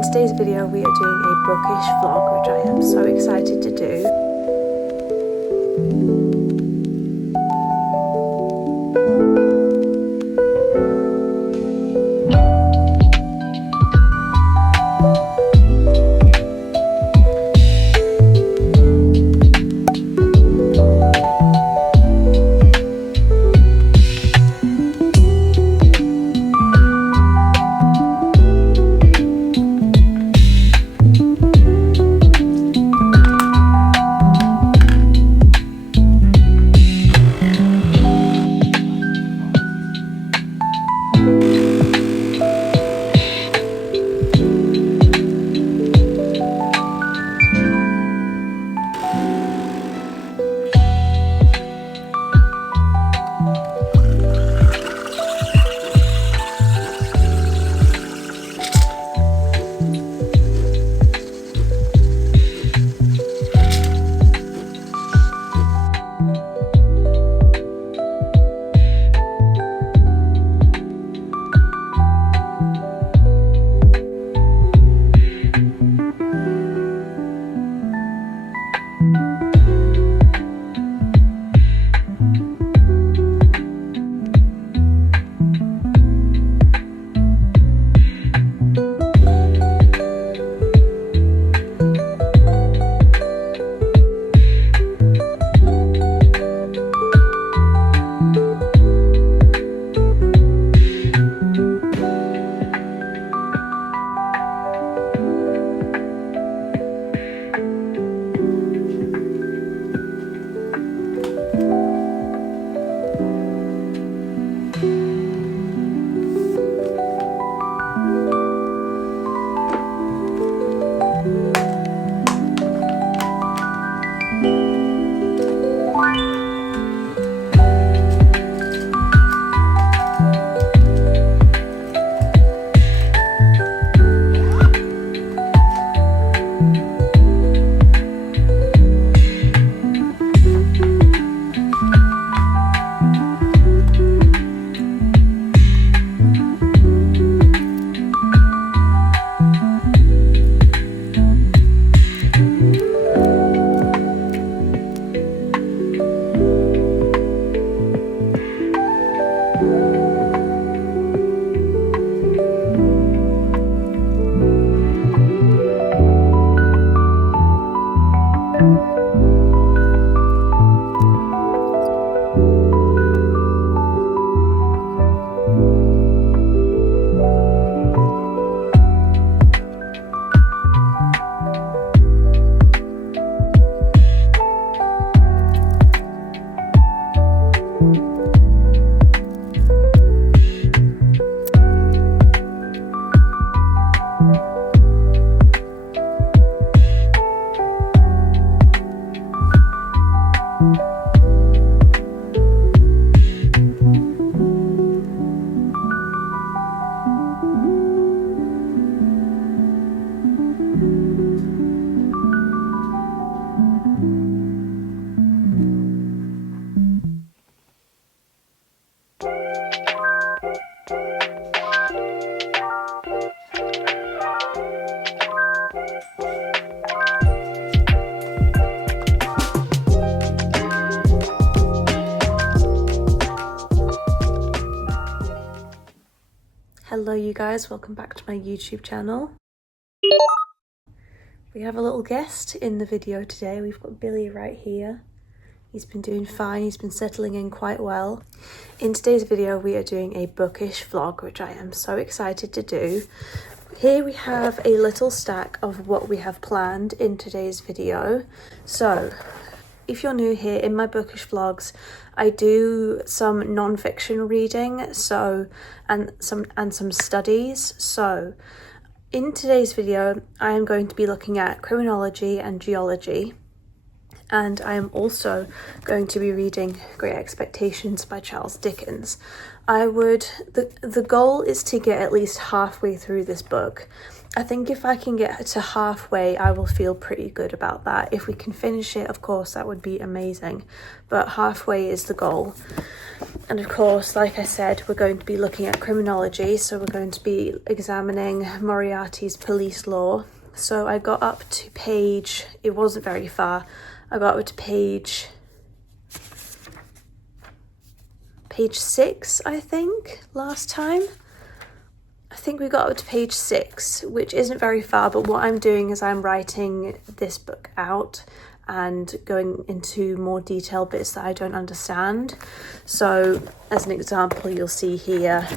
In today's video we are doing a bookish vlog, which I am so excited to do. Hello you guys, welcome back to my YouTube channel. We have a little guest in the video today. We've got Billy right here. He's been doing fine, he's been settling in quite well. In today's video we are doing a bookish vlog, which I am so excited to do. Here we have a little stack of what we have planned in today's video. So if you're new here, in my bookish vlogs I do some non-fiction reading and some studies. So in today's video I am going to be looking at criminology and geology, And I am also going to be reading Great Expectations by Charles Dickens. The goal is to get at least halfway through this book. I think if I can get to halfway, I will feel pretty good about that. If we can finish it, of course, that would be amazing. But halfway is the goal. And of course, like I said, we're going to be looking at criminology. So we're going to be examining Moriarty's police law. So I got up to page, it wasn't very far, I got up to page 6, I think, last time. I think we got up to page 6, which isn't very far, but what I'm doing is I'm writing this book out and going into more detailed bits that I don't understand. So as an example, you'll see here,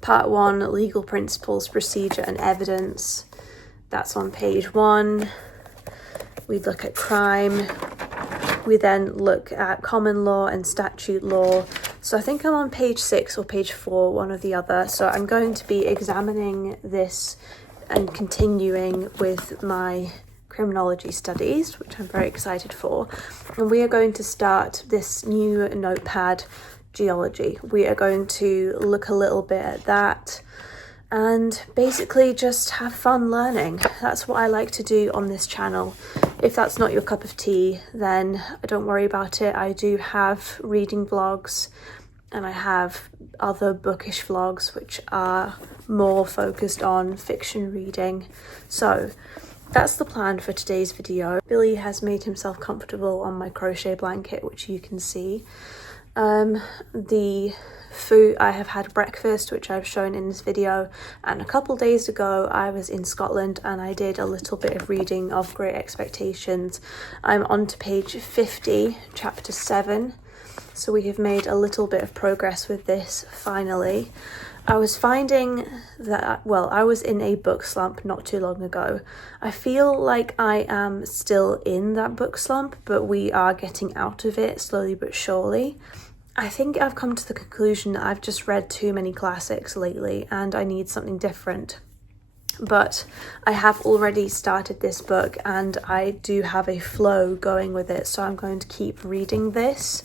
Part 1, Legal Principles, Procedure and Evidence. That's on page 1. We look at crime. We then look at common law and statute law. So I think I'm on page 6 or page 4, one or the other. So I'm going to be examining this and continuing with my criminology studies, which I'm very excited for. And we are going to start this new notepad, geology. We are going to look a little bit at that and basically just have fun learning. That's what I like to do on this channel. If that's not your cup of tea, then don't worry about it. I do have reading vlogs and I have other bookish vlogs which are more focused on fiction reading. So that's the plan for today's video. Billy has made himself comfortable on my crochet blanket, which you can see. The food, I have had breakfast, which I've shown in this video, and a couple days ago I was in Scotland and I did a little bit of reading of Great Expectations. I'm on to page 50, chapter 7, so we have made a little bit of progress with this finally. I was finding that, well, I was in a book slump not too long ago. I feel like I am still in that book slump, but we are getting out of it slowly but surely. I think I've come to the conclusion that I've just read too many classics lately and I need something different. But I have already started this book and I do have a flow going with it, so I'm going to keep reading this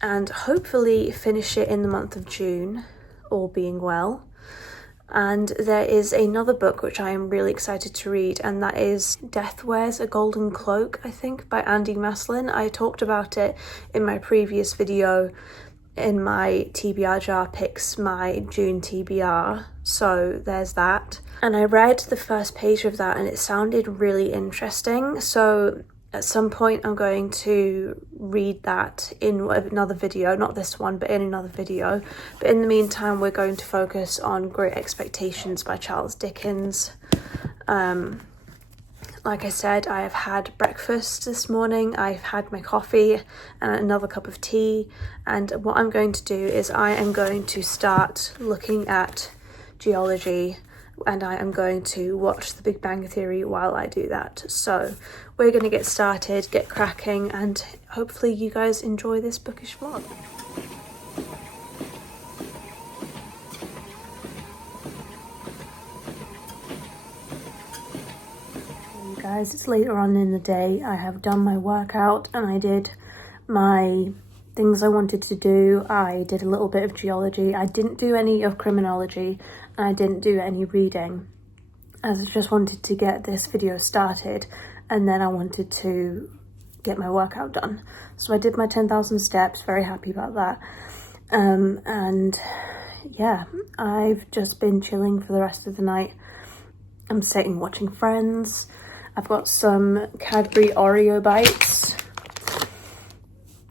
and hopefully finish it in the month of June, all being well. And there is another book which I am really excited to read, and that is Death Wears a Golden Cloak, I think, by Andy Maslin. I talked about it in my previous video in my TBR jar picks, my June TBR, so there's that. And I read the first page of that and it sounded really interesting, so at some point I'm going to read that in another video, not this one, but in another video. But in the meantime, we're going to focus on Great Expectations by Charles Dickens. Like I said, I have had breakfast this morning, I've had my coffee and another cup of tea, and what I'm going to do is I am going to start looking at geology and I am going to watch The Big Bang Theory while I do that. So we're going to get started, get cracking, and hopefully you guys enjoy this bookish vlog. Hey you guys, it's later on in the day. I have done my workout and I did my things I wanted to do. I did a little bit of geology. I didn't do any of criminology and I didn't do any reading, as I just wanted to get this video started and then I wanted to get my workout done. So I did my 10,000 steps, very happy about that. And yeah, I've just been chilling for the rest of the night. I'm sitting watching Friends. I've got some Cadbury Oreo bites,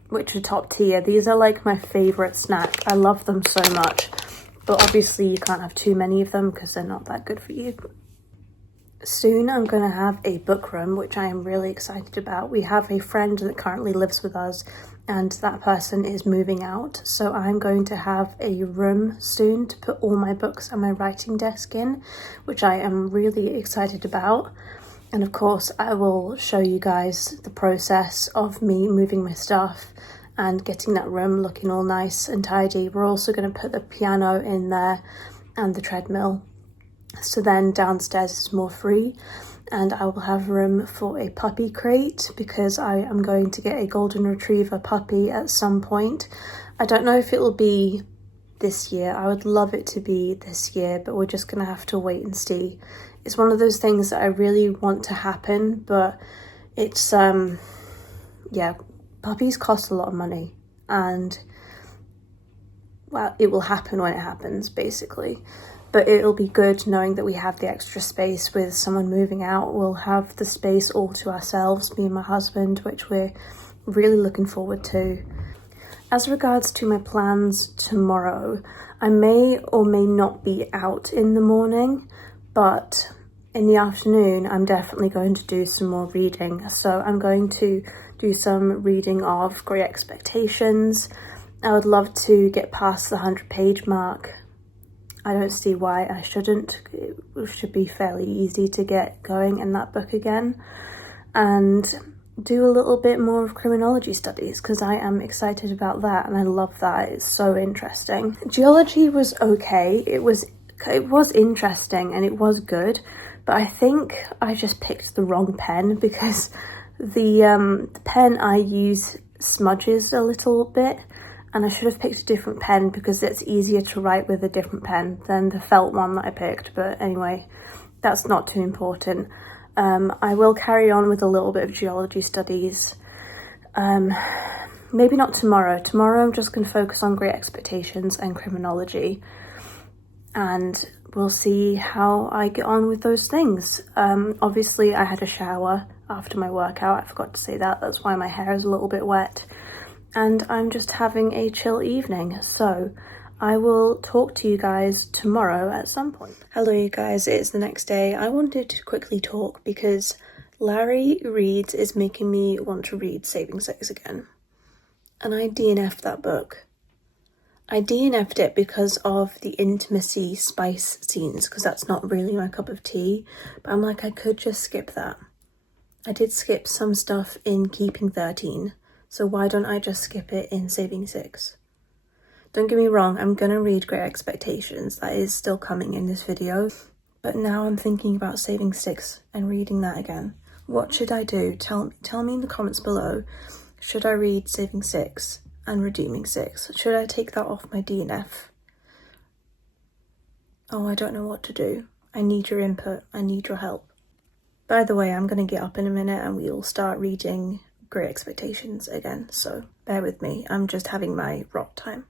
which are top tier. These are like my favorite snack. I love them so much, but obviously you can't have too many of them because they're not that good for you. Soon I'm going to have a book room, which I am really excited about. We have a friend that currently lives with us and that person is moving out, so I'm going to have a room soon to put all my books and my writing desk in, which I am really excited about. And of course I will show you guys the process of me moving my stuff and getting that room looking all nice and tidy. We're also going to put the piano in there and the treadmill, so then downstairs is more free. and I will have room for a puppy crate because I am going to get a golden retriever puppy at some point. I don't know if it will be this year. I would love it to be this year, but we're just gonna have to wait and see. It's one of those things that I really want to happen, but it's yeah, puppies cost a lot of money, and well, it will happen when it happens, basically. But it'll be good knowing that we have the extra space. With someone moving out, we'll have the space all to ourselves, me and my husband, which we're really looking forward to. As regards to my plans tomorrow, I may or may not be out in the morning, but in the afternoon I'm definitely going to do some more reading. So I'm going to do some reading of Great Expectations. I would love to get past the 100-page mark. I don't see why I shouldn't. It should be fairly easy to get going in that book again. And do a little bit more of criminology studies because I am excited about that and I love that. It's so interesting. Geology was okay. It was interesting and it was good, but I think I just picked the wrong pen because the pen I use smudges a little bit, and I should have picked a different pen because it's easier to write with a different pen than the felt one that I picked. But anyway, that's not too important. I will carry on with a little bit of geology studies. Maybe not tomorrow. Tomorrow I'm just going to focus on Great Expectations and criminology, and we'll see how I get on with those things. Obviously I had a shower after my workout. I forgot to say that. That's why my hair is a little bit wet. And I'm just having a chill evening, so I will talk to you guys tomorrow at some point. Hello you guys, it's the next day. I wanted to quickly talk because Larry Reads is making me want to read Saving Six again. And I DNF'd that book. I DNF'd it because of the intimacy spice scenes, because that's not really my cup of tea, but I'm like, I could just skip that. I did skip some stuff in Keeping 13. So why don't I just skip it in Saving Six? Don't get me wrong, I'm gonna read Great Expectations. That is still coming in this video. But now I'm thinking about Saving Six and reading that again. What should I do? Tell me in the comments below. Should I read Saving Six and Redeeming Six? Should I take that off my DNF? Oh, I don't know what to do. I need your input. I need your help. By the way, I'm gonna get up in a minute and we will start reading Great Expectations again, so bear with me. I'm just having my rot time.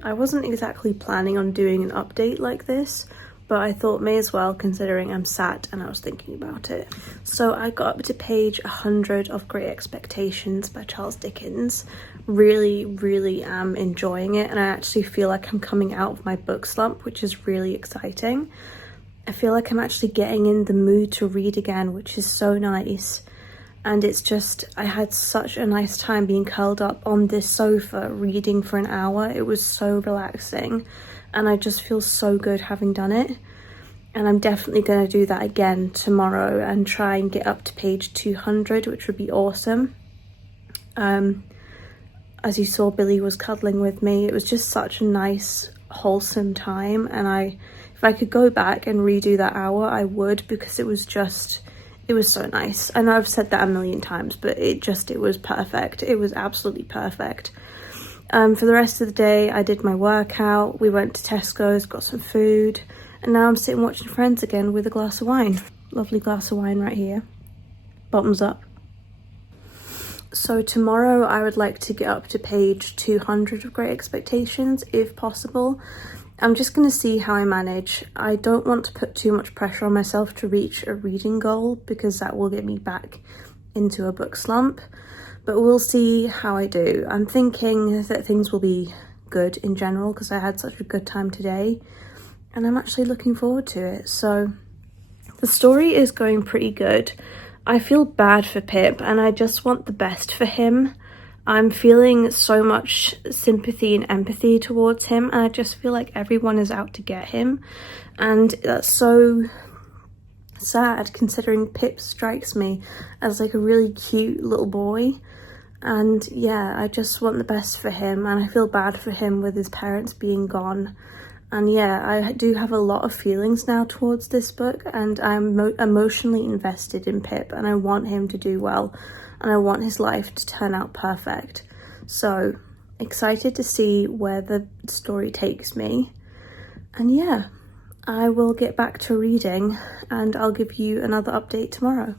I wasn't exactly planning on doing an update like this, but I thought may as well, considering I'm sat and I was thinking about it. So I got up to page 100 of Great Expectations by Charles Dickens. Really am enjoying it, and I actually feel like I'm coming out of my book slump, which is really exciting. I feel like I'm actually getting in the mood to read again, which is so nice. And it's just, I had such a nice time being curled up on this sofa reading for an hour. It was so relaxing, and I just feel so good having done it. And I'm definitely going to do that again tomorrow and try and get up to page 200, which would be awesome. As you saw, Billy was cuddling with me. It was just such a nice, wholesome time, and if I could go back and redo that hour, I would, because it was so nice. I know I've said that a million times, but it was perfect. It was absolutely perfect. For the rest of the day, I did my workout. We went to Tesco's, got some food, and now I'm sitting watching Friends again with a glass of wine. Lovely glass of wine right here. Bottoms up. So tomorrow I would like to get up to page 200 of Great Expectations, if possible. I'm just going to see how I manage. I don't want to put too much pressure on myself to reach a reading goal, because that will get me back into a book slump, but we'll see how I do. I'm thinking that things will be good in general, because I had such a good time today, and I'm actually looking forward to it. So the story is going pretty good. I feel bad for Pip, and I just want the best for him. I'm feeling so much sympathy and empathy towards him, and I just feel like everyone is out to get him, and that's so sad considering Pip strikes me as like a really cute little boy. And yeah, I just want the best for him, and I feel bad for him with his parents being gone. And yeah, I do have a lot of feelings now towards this book, and I'm emotionally invested in Pip, and I want him to do well, and I want his life to turn out perfect. So excited to see where the story takes me. And yeah, I will get back to reading, and I'll give you another update tomorrow.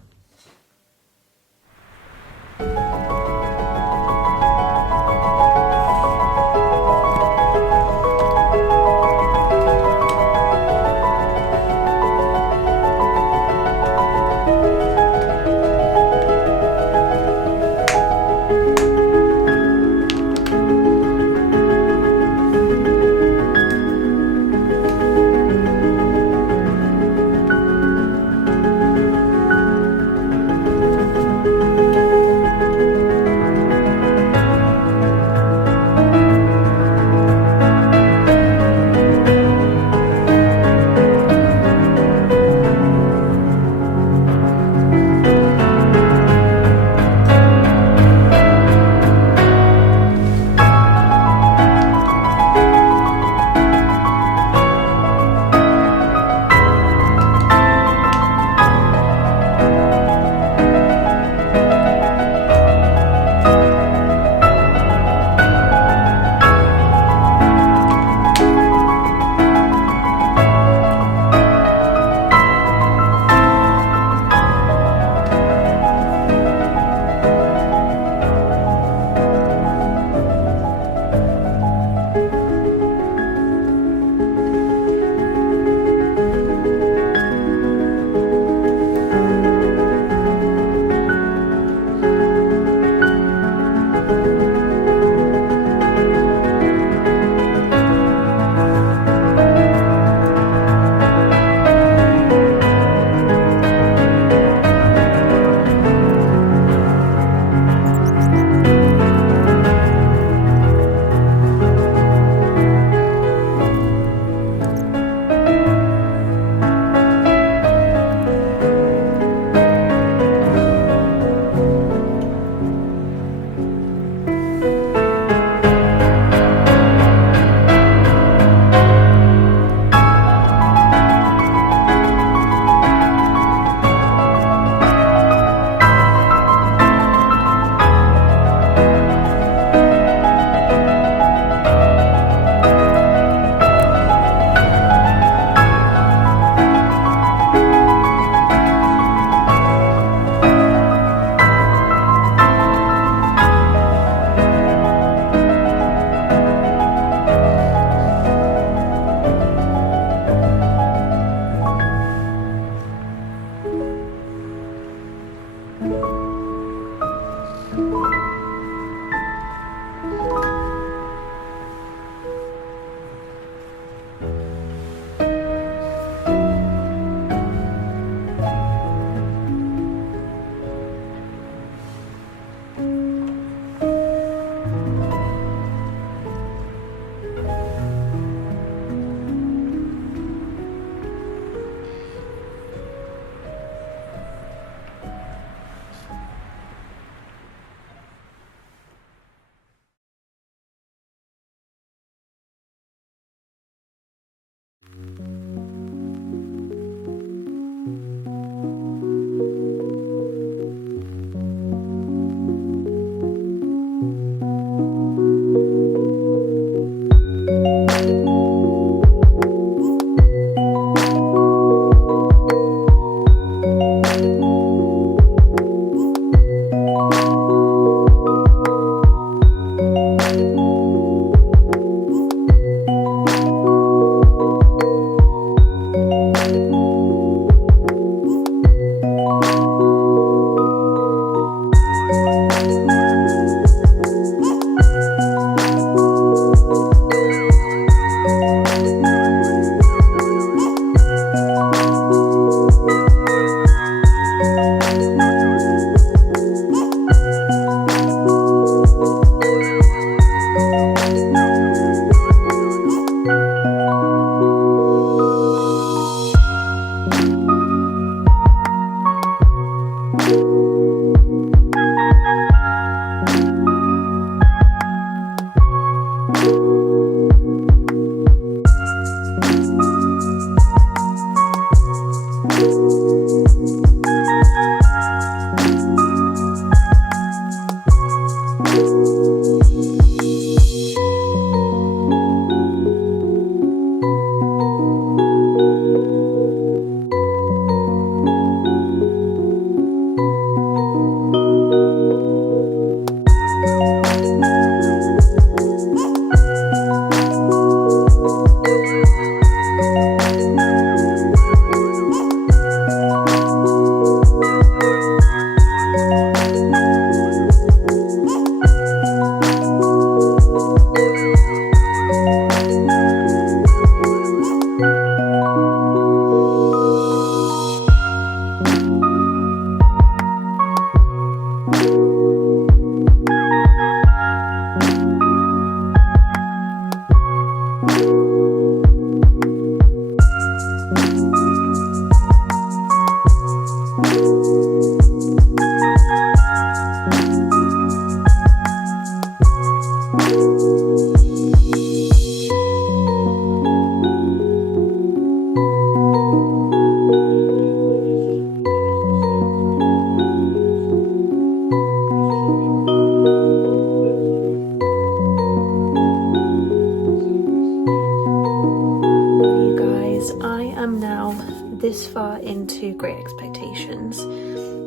this far into Great Expectations,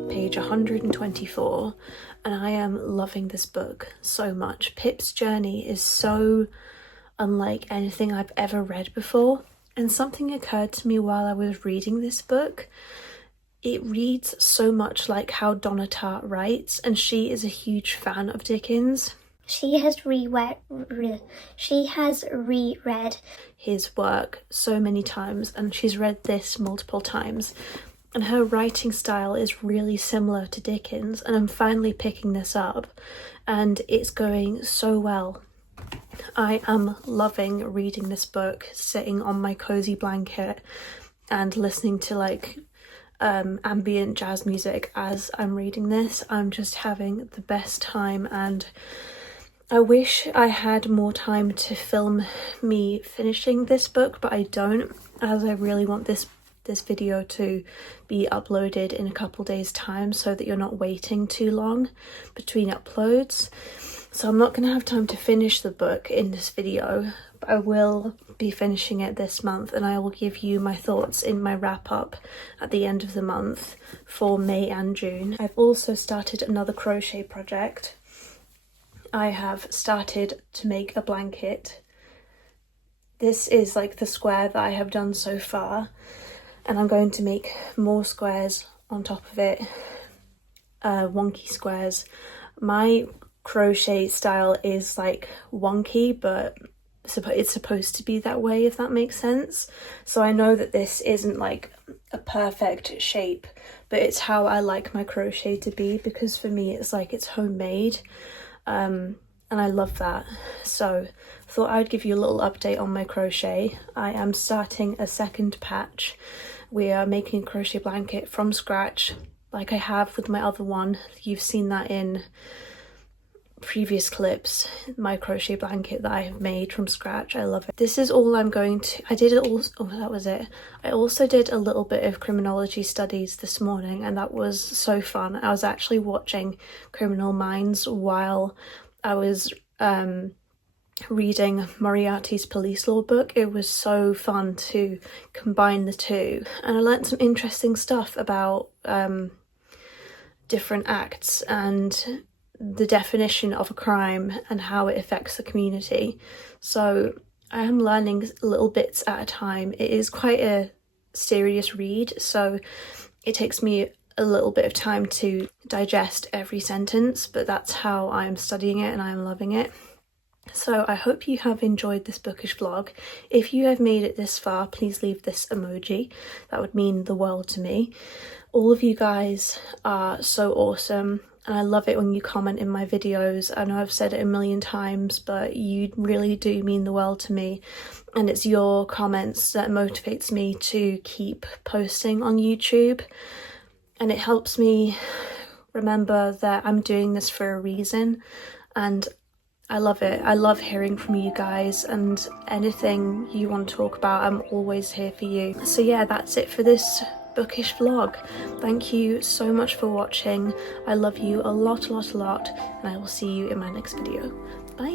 page 124, and I am loving this book so much. Pip's journey is so unlike anything I've ever read before, and something occurred to me while I was reading this book. It reads so much like how Donna Tartt writes, and she is a huge fan of Dickens. She has reread his work so many times, and she's read this multiple times, and her writing style is really similar to Dickens, and I'm finally picking this up and it's going so well. I am loving reading this book, sitting on my cozy blanket and listening to ambient jazz music as I'm reading this. I'm just having the best time, and I wish I had more time to film me finishing this book, but I don't, as I really want this video to be uploaded in a couple days time so that you're not waiting too long between uploads. So I'm not going to have time to finish the book in this video, but I will be finishing it this month, and I will give you my thoughts in my wrap up at the end of the month for May and June. I've also started another crochet project. I have started to make a blanket. This is like the square that I have done so far, and I'm going to make more squares on top of it wonky squares. My crochet style is like wonky, but it's supposed to be that way, if that makes sense. So I know that this isn't like a perfect shape, but it's how I like my crochet to be, because for me it's like it's homemade, and I love that. So I thought I'd give you a little update on my crochet. I am starting a second patch. We are making a crochet blanket from scratch, like I have with my other one. You've seen that in previous clips, my crochet blanket that I have made from scratch. I love it. This is all I'm going to, I did it all, oh that was it. I also did a little bit of criminology studies this morning, and that was so fun. I was actually watching Criminal Minds while I was reading Moriarty's police law book. It was so fun to combine the two, and I learnt some interesting stuff about different acts and the definition of a crime and how it affects the community. So I am learning little bits at a time. It is quite a serious read, so it takes me a little bit of time to digest every sentence, but that's how I'm studying it and I'm loving it. So I hope you have enjoyed this bookish vlog. If you have made it this far, please leave this emoji. That would mean the world to me. All of you guys are so awesome, and I love it when you comment in my videos. I know I've said it a million times, but you really do mean the world to me, and it's your comments that motivates me to keep posting on YouTube, and it helps me remember that I'm doing this for a reason, and I love it. I love hearing from you guys, and anything you want to talk about, I'm always here for you. So yeah, that's it for this bookish vlog. Thank you so much for watching. I love you a lot, and I will see you in my next video. Bye.